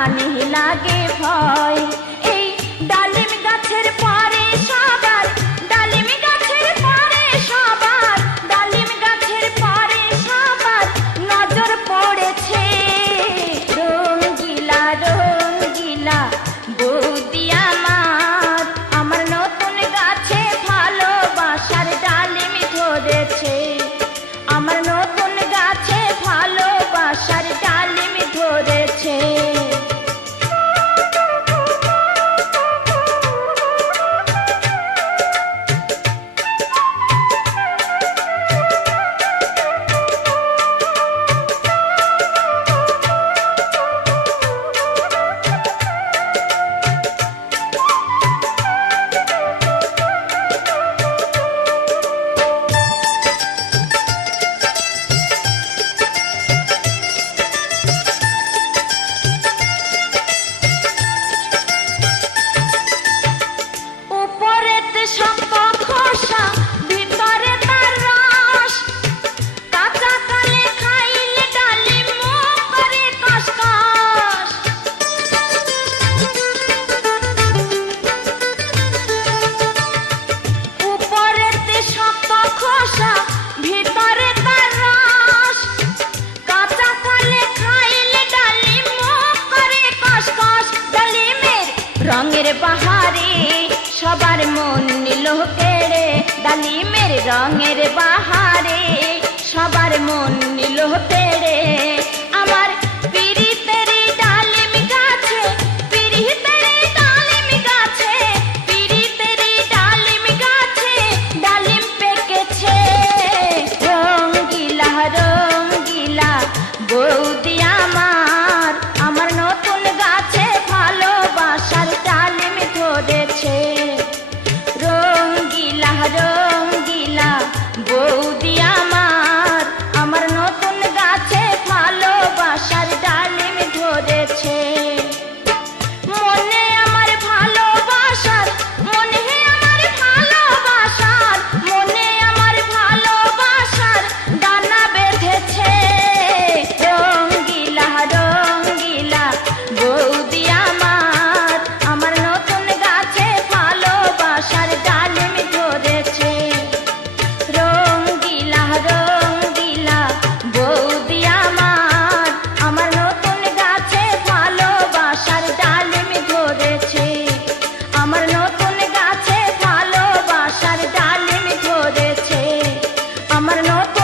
জানি লাগে ভয়। এই ডালিম গাছের পরে সবার, ডালিম গাছের পরে সবার, ডালিম গাছের পরে সবার নজর পড়েছে। রঙ্গিলা রঙ্গিলা বৌদি আমার, আমার নতুন গাছে ভালোবাসার ডালিম ধরেছে। আমার নতুন গাছে ভালোবাসার ডালিম ধরেছে। শক্ত খোসা ভিতরে তার রস, কাঁচা কালে খাইলে ডালিম মুখ করে কসকস। উপরেতে শক্ত খোসা ভিতরে তার রস, কাঁচা কালে খাইলে ডালিম মুখ করে কসকস। ডালিমের রঙের বাহারে সবার মন নিল কেড়ে, ডালিমের রঙের বাহারে সবার মন নিল কেড়ে। আমার পিরিতের ডালিম গাছে, পিরিতের ডালিম গাছে, পিরিতের ডালিম গাছে ডালিম পেকেছে। রঙ্গিলা রঙ্গিলা বৌদি আমার, আমার নতুন গাছে ভালোবাসার ডালিম ধরেছে। রঙ্গিলা রঙ্গিলা বৌদি আমার, আমার নতুন গাছে ভালোবাসার ডালিম ধরেছে। মনে আমার ভালোবাসার, মনে আমার ভালোবাসার, মনে আমার ভালোবাসার ডানা বেঁধেছে। রঙ্গিলা রঙ্গিলা বৌদি আমার, আমার নতুন গাছে ভালোবাসার ডালিম ধরেছে। রঙ্গিলা রঙ্গিলা বৌদি আমার, আমার নতুন গাছে ভালোবাসার ডালিম ধরেছে। আমার নতুন গাছে ভালোবাসার ডালিম ধরেছে। আমার নতুন